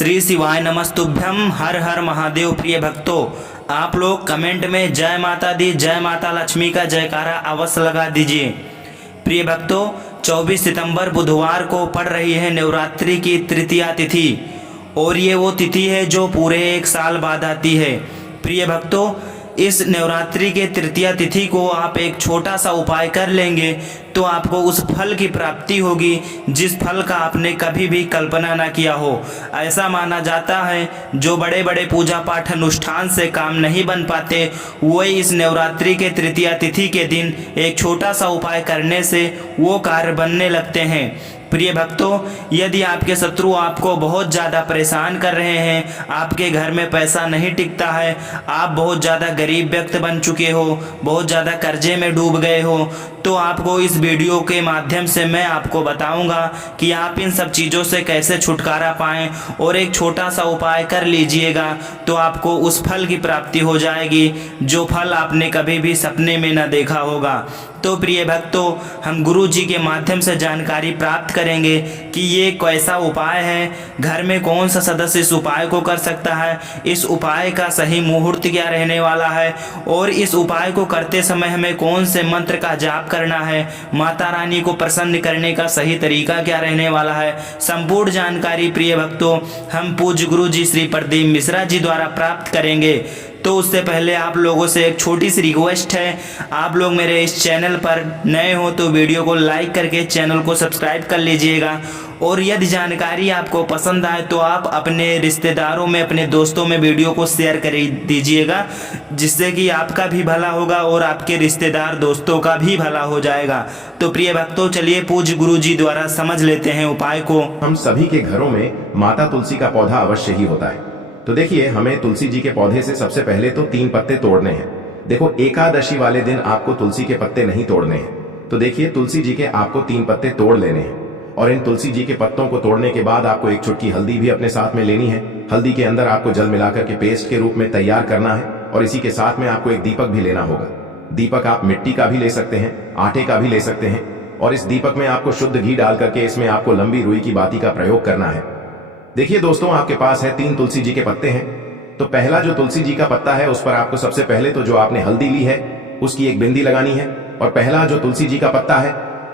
श्री शिवाय नमस्तुभ्यम। हर हर महादेव। प्रिय भक्तों, आप लोग कमेंट में जय माता दी, जय माता लक्ष्मी का जयकारा अवश्य लगा दीजिए। प्रिय भक्तों, 24 सितंबर बुधवार को पड़ रही है नवरात्रि की तृतीया तिथि, और ये वो तिथि है जो पूरे एक साल बाद आती है। प्रिय भक्तों, इस नवरात्रि के तृतीया तिथि को आप एक छोटा सा उपाय कर लेंगे तो आपको उस फल की प्राप्ति होगी जिस फल का आपने कभी भी कल्पना ना किया हो। ऐसा माना जाता है जो बड़े बड़े पूजा पाठ अनुष्ठान से काम नहीं बन पाते, वही इस नवरात्रि के तृतीया तिथि के दिन एक छोटा सा उपाय करने से वो कार्य बनने लगते हैं। प्रिय भक्तों, यदि आपके शत्रु आपको बहुत ज़्यादा परेशान कर रहे हैं, आपके घर में पैसा नहीं टिकता है, आप बहुत ज़्यादा गरीब व्यक्ति बन चुके हो, बहुत ज़्यादा कर्जे में डूब गए हो, तो आपको इस वीडियो के माध्यम से मैं आपको बताऊंगा कि आप इन सब चीज़ों से कैसे छुटकारा पाएं, और एक छोटा सा उपाय कर लीजिएगा तो आपको उस फल की प्राप्ति हो जाएगी जो फल आपने कभी भी सपने में न देखा होगा। तो प्रिय भक्तों, हम गुरु जी के माध्यम से जानकारी प्राप्त करेंगे कि ये कैसा उपाय है, घर में कौन सा सदस्य इस उपाय को कर सकता है, इस उपाय का सही मुहूर्त क्या रहने वाला है, और इस उपाय को करते समय हमें कौन से मंत्र का जाप करना है, माता रानी को प्रसन्न करने का सही तरीका क्या रहने वाला है। संपूर्ण जानकारी प्रिय भक्तों हम पूज्य गुरु जी श्री प्रदीप मिश्रा जी द्वारा प्राप्त करेंगे। तो उससे पहले आप लोगों से एक छोटी सी रिक्वेस्ट है, आप लोग मेरे इस चैनल पर नए हो तो वीडियो को लाइक करके चैनल को सब्सक्राइब कर लीजिएगा, और यदि जानकारी आपको पसंद आए तो आप अपने रिश्तेदारों में, अपने दोस्तों में वीडियो को शेयर कर दीजिएगा, जिससे कि आपका भी भला होगा और आपके रिश्तेदार दोस्तों का भी भला हो जाएगा। तो प्रिय भक्तों, चलिए पूज्य गुरु जी द्वारा समझ लेते हैं उपाय को। हम सभी के घरों में माता तुलसी का पौधा अवश्य ही होता है। तो देखिए, हमें तुलसी जी के पौधे से सबसे पहले तो 3 पत्ते तोड़ने हैं। देखो, एकादशी वाले दिन आपको तुलसी के पत्ते नहीं तोड़ने हैं। तो देखिए, तुलसी जी के आपको 3 पत्ते तोड़ लेने हैं, और इन तुलसी जी के पत्तों को तोड़ने के बाद आपको एक चुटकी हल्दी भी अपने साथ में लेनी है। हल्दी के अंदर आपको जल मिलाकर के पेस्ट के रूप में तैयार करना है, और इसी के साथ में आपको एक दीपक भी लेना होगा। दीपक आप मिट्टी का भी ले सकते हैं, आटे का भी ले सकते हैं, और इस दीपक में आपको शुद्ध घी डाल करके इसमें आपको लंबी रुई की बाती का प्रयोग करना है। देखिए दोस्तों, आपके पास है 3 तुलसी जी के पत्ते हैं। तो पहला जो तुलसी जी का पत्ता है उस पर आपको सबसे पहले तो जो आपने हल्दी ली है उसकी एक बिंदी लगानी है। और पहला जो तुलसी जी का पत्ता है,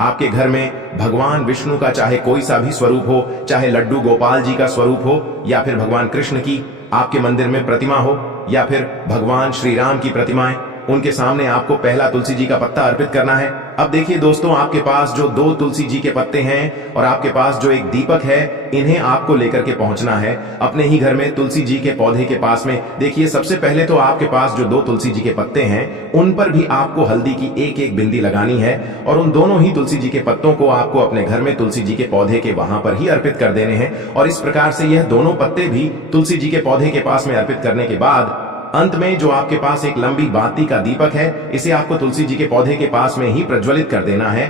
आपके घर में भगवान विष्णु का चाहे कोई सा भी स्वरूप हो, चाहे लड्डू गोपाल जी का स्वरूप हो, या फिर भगवान कृष्ण की आपके मंदिर में प्रतिमा हो, या फिर भगवान श्री राम की प्रतिमाएं, उनके सामने आपको पहला तुलसी जी का पत्ता अर्पित करना है। अब देखिए दोस्तों, आपके पास जो 2 तुलसी जी के पत्ते हैं और आपके पास जो एक दीपक है, इन्हें आपको लेकर के पहुंचना है अपने ही घर में तुलसी जी के पौधे के पास में। देखिए, सबसे पहले तो आपके पास जो 2 तुलसी जी के पत्ते हैं उन पर भी आपको हल्दी की एक बिंदी लगानी है, और उन दोनों ही तुलसी जी के पत्तों को आपको अपने घर में तुलसी जी के पौधे के वहां पर ही अर्पित कर देने हैं। और इस प्रकार से यह दोनों पत्ते भी तुलसी जी के पौधे के पास में अर्पित करने के बाद अंत में जो आपके पास एक लंबी बाती का दीपक है, इसे आपको तुलसी जी के पौधे के पास में ही प्रज्वलित कर देना है।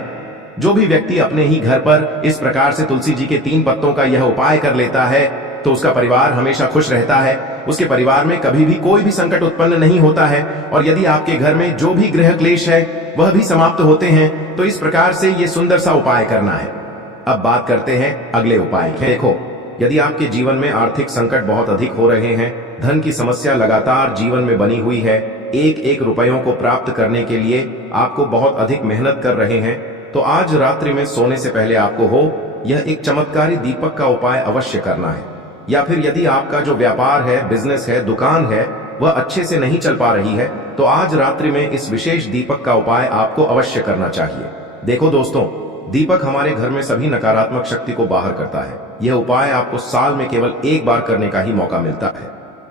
जो भी व्यक्ति अपने ही घर पर इस प्रकार से तुलसी जी के 3 पत्तों का यह उपाय कर लेता है तो उसका परिवार हमेशा खुश रहता है, उसके परिवार में कभी भी कोई भी संकट उत्पन्न नहीं होता है, और यदि आपके घर में जो भी गृह क्लेश है वह भी समाप्त होते हैं। तो इस प्रकार से ये सुंदर सा उपाय करना है। अब बात करते हैं अगले उपाय की। देखो, यदि आपके जीवन में आर्थिक संकट बहुत अधिक हो रहे हैं, धन की समस्या लगातार जीवन में बनी हुई है, एक रुपयों को प्राप्त करने के लिए आपको बहुत अधिक मेहनत कर रहे हैं, तो आज रात्रि में सोने से पहले आपको हो यह एक चमत्कारी दीपक का उपाय अवश्य करना है। या फिर यदि आपका जो व्यापार है, बिजनेस है, दुकान है, वह अच्छे से नहीं चल पा रही है, तो आज रात्रि में इस विशेष दीपक का उपाय आपको अवश्य करना चाहिए। देखो दोस्तों, दीपक हमारे घर में सभी नकारात्मक शक्ति को बाहर करता है। यह उपाय आपको साल में केवल 1 बार करने का ही मौका मिलता है।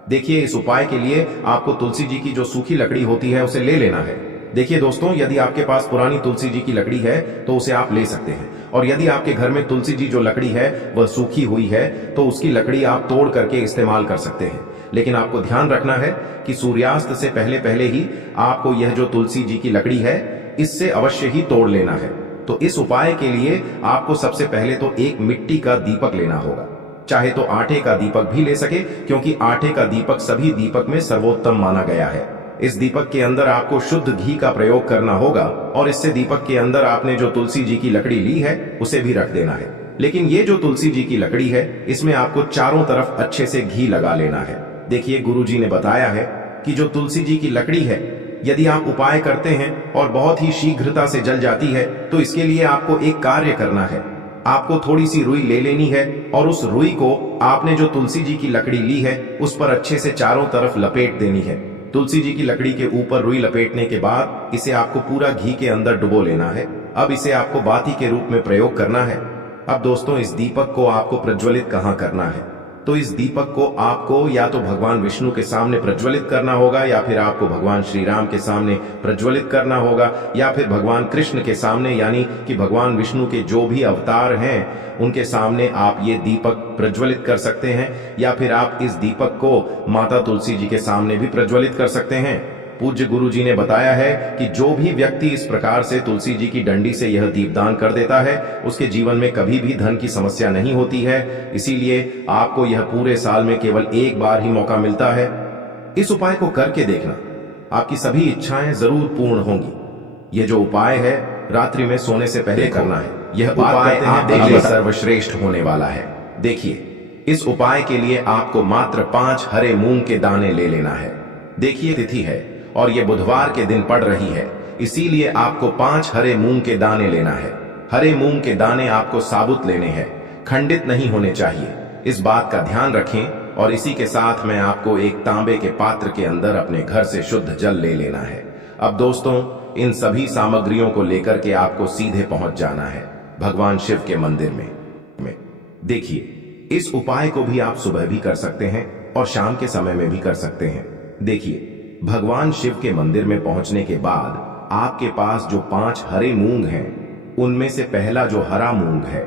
देखिए, इस उपाय के लिए आपको तुलसी जी की जो सूखी लकड़ी होती है उसे ले लेना है। देखिए दोस्तों, यदि आपके पास पुरानी तुलसी जी की लकड़ी है तो उसे आप ले सकते हैं, और यदि आपके घर में तुलसी जी जो लकड़ी है वह सूखी हुई है तो उसकी लकड़ी आप तोड़ करके इस्तेमाल कर सकते हैं। लेकिन आपको ध्यान रखना है कि सूर्यास्त से पहले ही आपको यह जो तुलसी जी की लकड़ी है इससे अवश्य ही तोड़ लेना है। तो इस उपाय के लिए आपको सबसे पहले तो एक मिट्टी का दीपक लेना होगा, चाहे तो आटे का दीपक भी ले सके, क्योंकि आटे का दीपक सभी दीपक में सर्वोत्तम माना गया है। इस दीपक के अंदर आपको शुद्ध घी का प्रयोग करना होगा, और इससे दीपक के अंदर आपने जो तुलसी जी की लकड़ी ली है उसे भी रख देना है। लेकिन ये जो तुलसी जी की लकड़ी है, इसमें आपको चारों तरफ अच्छे से घी लगा लेना है। देखिए, गुरुजी ने बताया है कि जो तुलसी जी की लकड़ी है, यदि आप उपाय करते हैं और बहुत ही शीघ्रता से जल जाती है, तो इसके लिए आपको एक कार्य करना है। आपको थोड़ी सी रुई ले लेनी है और उस रुई को आपने जो तुलसी जी की लकड़ी ली है उस पर अच्छे से चारों तरफ लपेट देनी है। तुलसी जी की लकड़ी के ऊपर रुई लपेटने के बाद इसे आपको पूरा घी के अंदर डुबो लेना है। अब इसे आपको बाती के रूप में प्रयोग करना है। अब दोस्तों, इस दीपक को आपको प्रज्वलित कहाँ करना है? तो इस दीपक को आपको या तो भगवान विष्णु के सामने प्रज्वलित करना होगा, या फिर आपको भगवान श्री राम के सामने प्रज्वलित करना होगा, या फिर भगवान कृष्ण के सामने, यानी कि भगवान विष्णु के जो भी अवतार हैं उनके सामने आप ये दीपक प्रज्वलित कर सकते हैं, या फिर आप इस दीपक को माता तुलसी जी के सामने भी प्रज्वलित कर सकते हैं। पूज्य गुरु जी ने बताया है कि जो भी व्यक्ति इस प्रकार से तुलसी जी की डंडी से यह दीपदान कर देता है, उसके जीवन में कभी भी धन की समस्या नहीं होती है। इसीलिए आपको यह पूरे साल में केवल एक बार ही मौका मिलता है। इस उपाय को करके देखना, आपकी सभी इच्छाएं जरूर पूर्ण होंगी। यह जो उपाय है, रात्रि में सोने से पहले करना है। यह उपाय आपके लिए सर्वश्रेष्ठ होने वाला है। देखिए, इस उपाय के लिए आपको मात्र 5 हरे मूंग के दाने ले लेना है। देखिए, तिथि है और ये बुधवार के दिन पड़ रही है, इसीलिए आपको 5 हरे मूंग के दाने लेना है। हरे मूंग के दाने आपको साबुत लेने हैं, खंडित नहीं होने चाहिए। इस बात का ध्यान रखें। और इसी के साथ मैं आपको एक तांबे के पात्र के अंदर अपने घर से शुद्ध जल ले लेना है। अब दोस्तों, इन सभी सामग्रियों को लेकर के आपको सीधे पहुंच जाना है भगवान शिव के मंदिर में। देखिए, इस उपाय को भी आप सुबह भी कर सकते हैं और शाम के समय में भी कर सकते हैं। देखिए, भगवान शिव के मंदिर में पहुंचने के बाद आपके पास जो 5 हरे मूंग हैं, उनमें से पहला जो हरा मूंग है,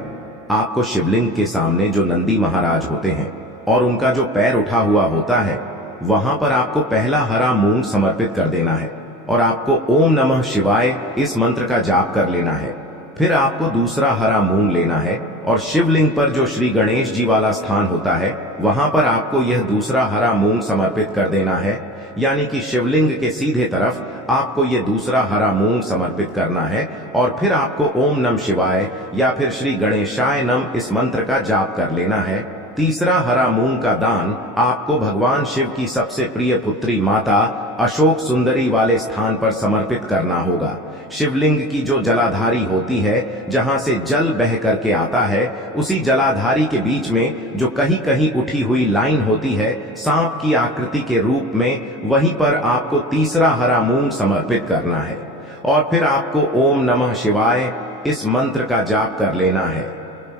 आपको शिवलिंग के सामने जो नंदी महाराज होते हैं और उनका जो पैर उठा हुआ होता है, वहां पर आपको पहला हरा मूंग समर्पित कर देना है और आपको ओम नमः शिवाय इस मंत्र का जाप कर लेना है। फिर आपको दूसरा हरा मूंग लेना है और शिवलिंग पर जो श्री गणेश जी वाला स्थान होता है, वहां पर आपको यह दूसरा हरा मूंग समर्पित कर देना है। यानी कि शिवलिंग के सीधे तरफ आपको यह दूसरा हरा मूंग समर्पित करना है और फिर आपको ओम नमः शिवाय या फिर श्री गणेशाय नमः इस मंत्र का जाप कर लेना है। तीसरा हरा मूंग का दान आपको भगवान शिव की सबसे प्रिय पुत्री माता अशोक सुंदरी वाले स्थान पर समर्पित करना होगा। शिवलिंग की जो जलाधारी होती है, जहां से जल बह करके आता है, उसी जलाधारी के बीच में जो कहीं कहीं उठी हुई लाइन होती है सांप की आकृति के रूप में, वहीं पर आपको तीसरा हरा मूंग समर्पित करना है और फिर आपको ओम नमः शिवाय इस मंत्र का जाप कर लेना है।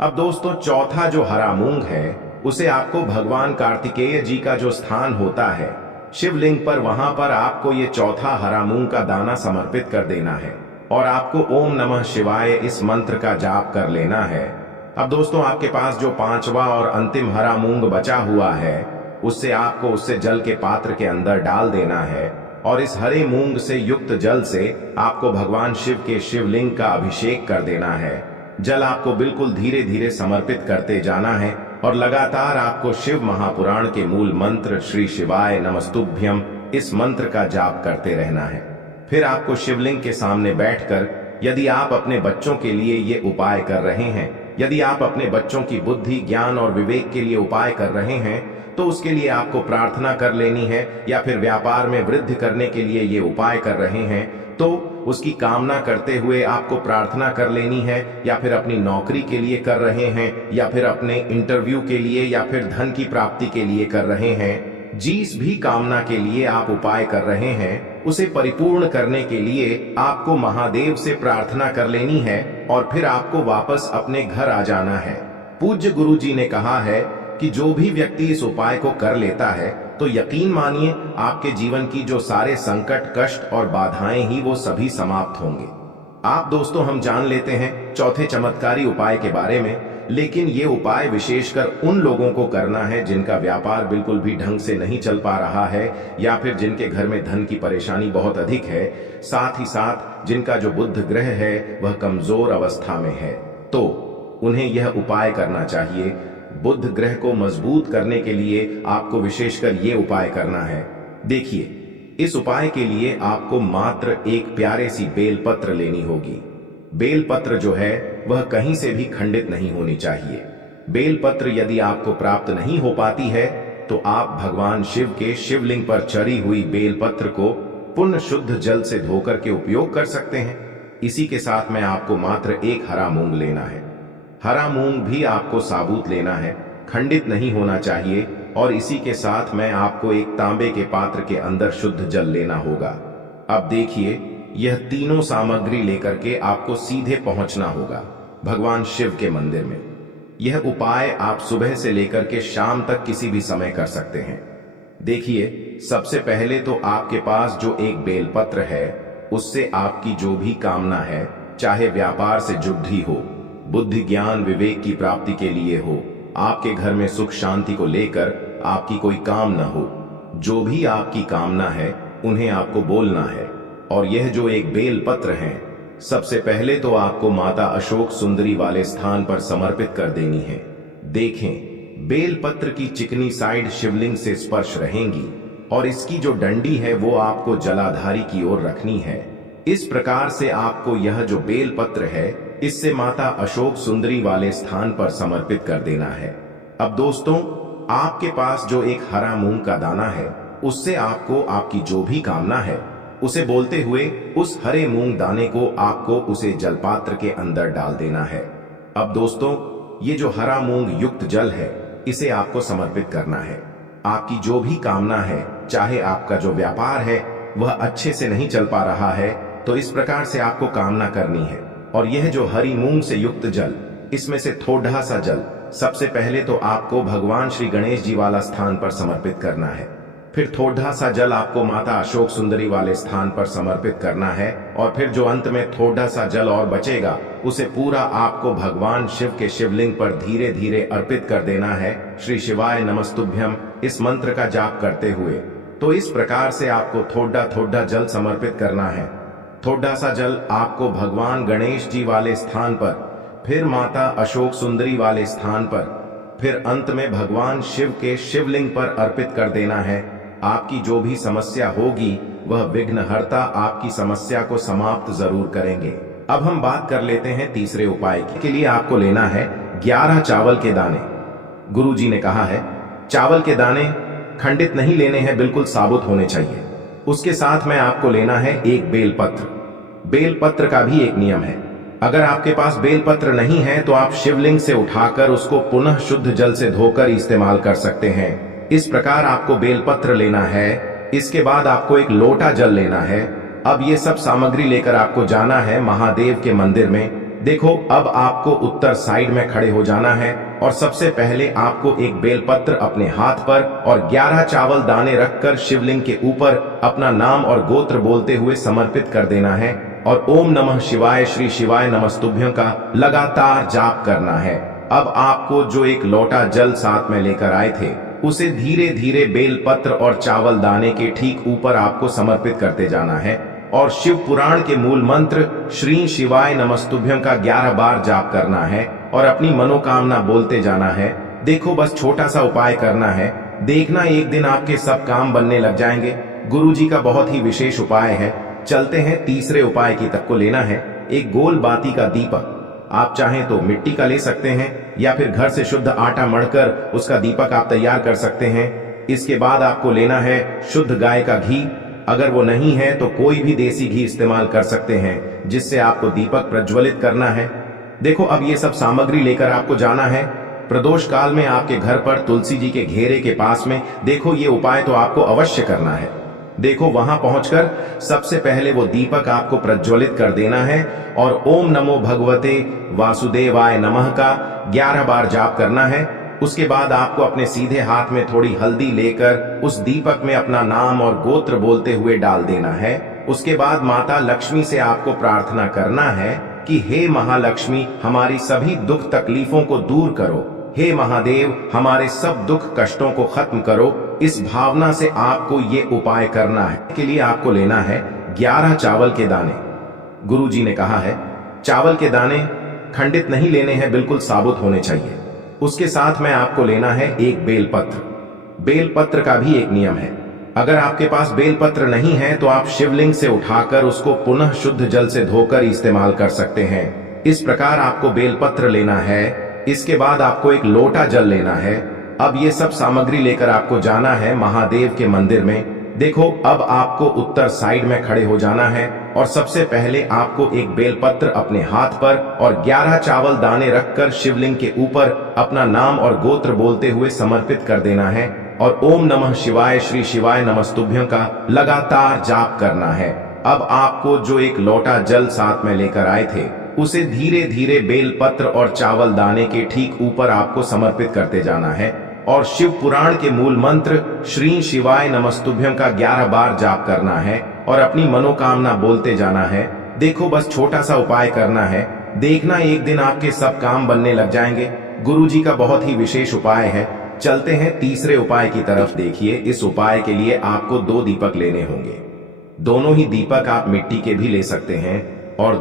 अब दोस्तों, चौथा जो हरा मूंग है, उसे आपको भगवान कार्तिकेय जी का जो स्थान होता है शिवलिंग पर, वहां पर आपको ये चौथा हरा मूंग का दाना समर्पित कर देना है और आपको ओम नमः शिवाय इस मंत्र का जाप कर लेना है। अब दोस्तों, आपके पास जो 5वां और अंतिम हरा मूंग बचा हुआ है, उससे जल के पात्र के अंदर डाल देना है और इस हरे मूंग से युक्त जल से आपको भगवान शिव के शिवलिंग का अभिषेक कर देना है। जल आपको बिल्कुल धीरे धीरे समर्पित करते जाना है और लगातार आपको शिव महापुराण के मूल मंत्र श्री शिवाय नमस्तुभ्यम इस मंत्र का जाप करते रहना है। फिर आपको शिवलिंग के सामने बैठकर, यदि आप अपने बच्चों के लिए ये उपाय कर रहे हैं, यदि आप अपने बच्चों की बुद्धि, ज्ञान और विवेक के लिए उपाय कर रहे हैं, तो उसके लिए आपको प्रार्थना कर लेनी है, या फिर व्यापार में वृद्धि करने के लिए ये उपाय कर रहे हैं तो उसकी कामना करते हुए आपको प्रार्थना कर लेनी है, या फिर अपनी नौकरी के लिए कर रहे हैं, या फिर अपने इंटरव्यू के लिए, या फिर धन की प्राप्ति के लिए कर रहे हैं। जिस भी कामना के लिए आप उपाय कर रहे हैं, उसे परिपूर्ण करने के लिए आपको महादेव से प्रार्थना कर लेनी है और फिर आपको वापस अपने घर आ जाना है। पूज्य गुरु जी ने कहा है कि जो भी व्यक्ति इस उपाय को कर लेता है, तो यकीन मानिए आपके जीवन की जो सारे संकट, कष्ट और बाधाएं ही वो सभी समाप्त होंगे। आप दोस्तों, हम जान लेते हैं चौथे चमत्कारी उपाय के बारे में, लेकिन ये उपाय विशेषकर उन लोगों को करना है जिनका व्यापार बिल्कुल भी ढंग से नहीं चल पा रहा है, या फिर जिनके घर में धन की परेशानी बहुत अधिक है, साथ ही साथ जिनका जो बुध ग्रह है वह कमजोर अवस्था में है, तो उन्हें यह उपाय करना चाहिए। बुध ग्रह को मजबूत करने के लिए आपको विशेषकर ये उपाय करना है। देखिए, इस उपाय के लिए आपको मात्र एक प्यारे सी बेलपत्र लेनी होगी। बेलपत्र जो है वह कहीं से भी खंडित नहीं होनी चाहिए। बेलपत्र यदि आपको प्राप्त नहीं हो पाती है तो आप भगवान शिव के शिवलिंग पर चढ़ी हुई बेलपत्र को पुण्य शुद्ध जल से धोकर के उपयोग कर सकते हैं। इसी के साथ में आपको मात्र एक हरा मूंग लेना है। हरा मूंग भी आपको साबुत लेना है, खंडित नहीं होना चाहिए। और इसी के साथ में आपको एक तांबे के पात्र के अंदर शुद्ध जल लेना होगा। अब देखिए, यह तीनों सामग्री लेकर के आपको सीधे पहुंचना होगा भगवान शिव के मंदिर में। यह उपाय आप सुबह से लेकर के शाम तक किसी भी समय कर सकते हैं। देखिए, सबसे पहले तो आपके पास जो एक बेलपत्र है उससे आपकी जो भी कामना है, चाहे व्यापार से जुड़ी हो, बुद्धि ज्ञान विवेक की प्राप्ति के लिए हो, आपके घर में सुख शांति को लेकर आपकी कोई काम न हो, जो भी आपकी कामना है उन्हें आपको बोलना है। और यह जो एक बेलपत्र है, सबसे पहले तो आपको माता अशोक सुंदरी वाले स्थान पर समर्पित कर देनी है। देखें, बेलपत्र की चिकनी साइड शिवलिंग से स्पर्श रहेंगी और इसकी जो डंडी है वो आपको जलाधारी की ओर रखनी है। इस प्रकार से आपको यह जो बेलपत्र है इससे माता अशोक सुंदरी वाले स्थान पर समर्पित कर देना है। अब दोस्तों, आपके पास जो एक हरा मूंग का दाना है उससे आपको आपकी जो भी कामना है उसे बोलते हुए उस हरे मूंग दाने को आपको उसे जलपात्र के अंदर डाल देना है। अब दोस्तों, ये जो हरा मूंग युक्त जल है इसे आपको समर्पित करना है। आपकी जो भी कामना है, चाहे आपका जो व्यापार है वह अच्छे से नहीं चल पा रहा है, तो इस प्रकार से आपको कामना करनी है। और यह जो हरी मूंग से युक्त जल, इसमें से थोड़ा सा जल सबसे पहले तो आपको भगवान श्री गणेश जी वाला स्थान पर समर्पित करना है। फिर थोड़ा सा जल आपको माता अशोक सुंदरी वाले स्थान पर समर्पित करना है। और फिर जो अंत में थोड़ा सा जल और बचेगा उसे पूरा आपको भगवान शिव के शिवलिंग पर धीरे धीरे अर्पित कर देना है, श्री शिवाय नमस्तुभ्यम इस मंत्र का जाप करते हुए। तो इस प्रकार से आपको थोड़ा थोड़ा जल समर्पित करना है। थोड़ा सा जल आपको भगवान गणेश जी वाले स्थान पर, फिर माता अशोक सुंदरी वाले स्थान पर, फिर अंत में भगवान शिव के शिवलिंग पर अर्पित कर देना है। आपकी जो भी समस्या होगी वह विघ्नहर्ता आपकी समस्या को समाप्त जरूर करेंगे। अब हम बात कर लेते हैं तीसरे उपाय की। के लिए आपको लेना है 11 चावल के दाने। गुरु जी ने कहा है चावल के दाने खंडित नहीं लेने हैं, बिल्कुल साबुत होने चाहिए। उसके साथ में आपको लेना है एक बेलपत्र। बेलपत्र का भी एक नियम है, अगर आपके पास बेलपत्र नहीं है तो आप शिवलिंग से उठाकर उसको पुनः शुद्ध जल से धोकर इस्तेमाल कर सकते हैं। इस प्रकार आपको बेलपत्र लेना है। इसके बाद आपको एक लोटा जल लेना है। अब ये सब सामग्री लेकर आपको जाना है महादेव के मंदिर में। देखो, अब आपको उत्तर साइड में खड़े हो जाना है और सबसे पहले आपको एक बेलपत्र अपने हाथ पर और 11 चावल दाने रखकर शिवलिंग के ऊपर अपना नाम और गोत्र बोलते हुए समर्पित कर देना है। और ओम नमः शिवाय श्री शिवाय नमस्तुभ्यं का लगातार जाप करना है। अब आपको जो एक लोटा जल साथ में लेकर आए थे उसे धीरे धीरे बेलपत्र और चावल दाने के ठीक ऊपर आपको समर्पित करते जाना है और शिव पुराण के मूल मंत्र श्री शिवाय नमस्तुभ्यं का 11 बार जाप करना है और अपनी मनोकामना बोलते जाना है। देखो, बस छोटा सा उपाय करना है, देखना एक दिन आपके सब काम बनने लग जाएंगे। गुरु जी का बहुत ही विशेष उपाय है। चलते हैं तीसरे उपाय की तक। को लेना है एक गोल बाती का दीपक। आप चाहें तो मिट्टी का ले सकते हैं या फिर घर से शुद्ध आटा मढ़कर उसका दीपक आप तैयार कर सकते हैं। इसके बाद आपको लेना है शुद्ध गाय का घी। अगर वो नहीं है तो कोई भी देसी घी इस्तेमाल कर सकते हैं, जिससे आपको दीपक प्रज्वलित करना है। देखो, अब ये सब सामग्री लेकर आपको जाना है प्रदोष काल में आपके घर पर तुलसी जी के घेरे के पास में। देखो, ये उपाय तो आपको अवश्य करना है। देखो, वहां पहुंचकर सबसे पहले वो दीपक आपको प्रज्वलित कर देना है और ओम नमो भगवते वासुदेवाय नमः का 11 बार जाप करना है। उसके बाद आपको अपने सीधे हाथ में थोड़ी हल्दी लेकर उस दीपक में अपना नाम और गोत्र बोलते हुए डाल देना है। उसके बाद माता लक्ष्मी से आपको प्रार्थना करना है कि हे महालक्ष्मी, हमारी सभी दुख तकलीफों को दूर करो। हे महादेव, हमारे सब दुख कष्टों को खत्म करो। इस भावना से आपको ये उपाय करना है। के लिए आपको लेना है 11 चावल के दाने। गुरु जी ने कहा है चावल के दाने खंडित नहीं लेने हैं, बिल्कुल साबुत होने चाहिए। उसके साथ में आपको लेना है एक बेलपत्र। बेलपत्र का भी एक नियम है, अगर आपके पास बेलपत्र नहीं है तो आप शिवलिंग से उठाकर उसको पुनः शुद्ध जल से धोकर इस्तेमाल कर सकते हैं। इस प्रकार आपको बेलपत्र लेना है। इसके बाद आपको एक लोटा जल लेना है। अब ये सब सामग्री लेकर आपको जाना है महादेव के मंदिर में। देखो, अब आपको उत्तर साइड में खड़े हो जाना है और सबसे पहले आपको एक बेलपत्र अपने हाथ पर और 11 चावल दाने रखकर शिवलिंग के ऊपर अपना नाम और गोत्र बोलते हुए समर्पित कर देना है और ओम नमः शिवाय श्री शिवाय नमस्तुभ्यं का लगातार जाप करना है। अब आपको जो एक लोटा जल साथ में लेकर आए थे उसे धीरे धीरे बेलपत्र और चावल दाने के ठीक ऊपर आपको समर्पित करते जाना है और शिव पुराण के मूल मंत्र श्री शिवाय नमस्तुभ्यं का 11 बार जाप करना है और अपनी मनोकामना बोलते जाना है। देखो, बस छोटा सा उपाय करना है, देखना एक दिन आपके सब काम बनने लग जाएंगे। गुरु जी का बहुत ही विशेष उपाय है। चलते हैं तीसरे उपाय की तरफ। देखिए, इस उपाय के लिए आपको 2 दीपक लेने होंगे। दोनों ही दीपक आप मिट्टी के भी ले सकते हैं और